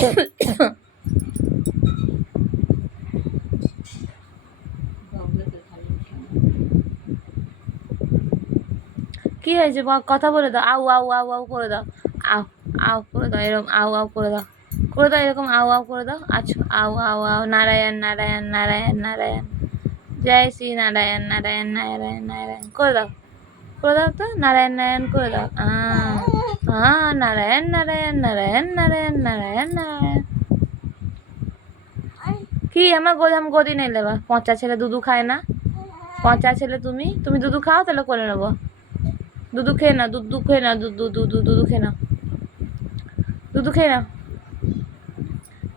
কি হয়েছে কথা বলে দাও, আউ আউ আউ আউ করে দাও, আউ আউ করে দাও, এরকম আউ আউ করে দাও, করে দাও এরকম আউ আউ করে দাও। আচ্ছা আউ আউ আউ, নারায়ণ নারায়ণ নারায়ণ নারায়ণ, জয় শ্রী নারায়ণ নারায়ণ নারায়ণ নারায়ণ করে দাও, করে দাও তো, নারায়ণ নারায়ণ করে দাও। নারায়ণ নারায়ণ নারায়ণ নারায়ণ নারায়ণ নারায়ণ। কি আমার গদি নেই নেবা, পচা ছেলে দুধু খায় না, পচা ছেলে। তুমি তুমি দুধু খাও, তাহলে করে নেবো। দুধু খেয়ে নাও, দুধ খেয়ে নাও, দুধু খেয়ে নাও, দুধু খেয়ে নাও,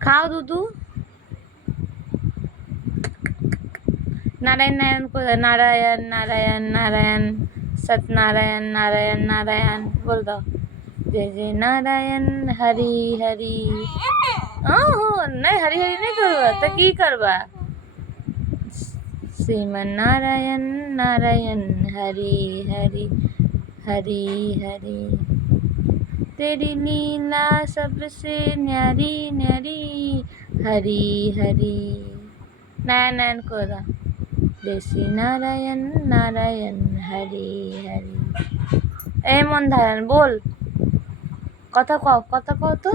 খাও দুধু। নারায়ণ নারায়ণ করে দাও, নারায়ণ নারায়ণ নারায়ণ, সত্যনারায়ণ নারায়ণ নারায়ণ বল দাও। जय जय नारायण हरि हरि। नहीं हरि हरि नहीं करवा तो की करवा। श्रीमन नारायण नारायण हरि हरि हरि हरि, तेरी लीला सबसे न्यारी न्यारी, हरि हरि। नारायण को दा, जय श्री नारायण नारायण हरि हरि। ए मन धारण बोल, কথা কও তো।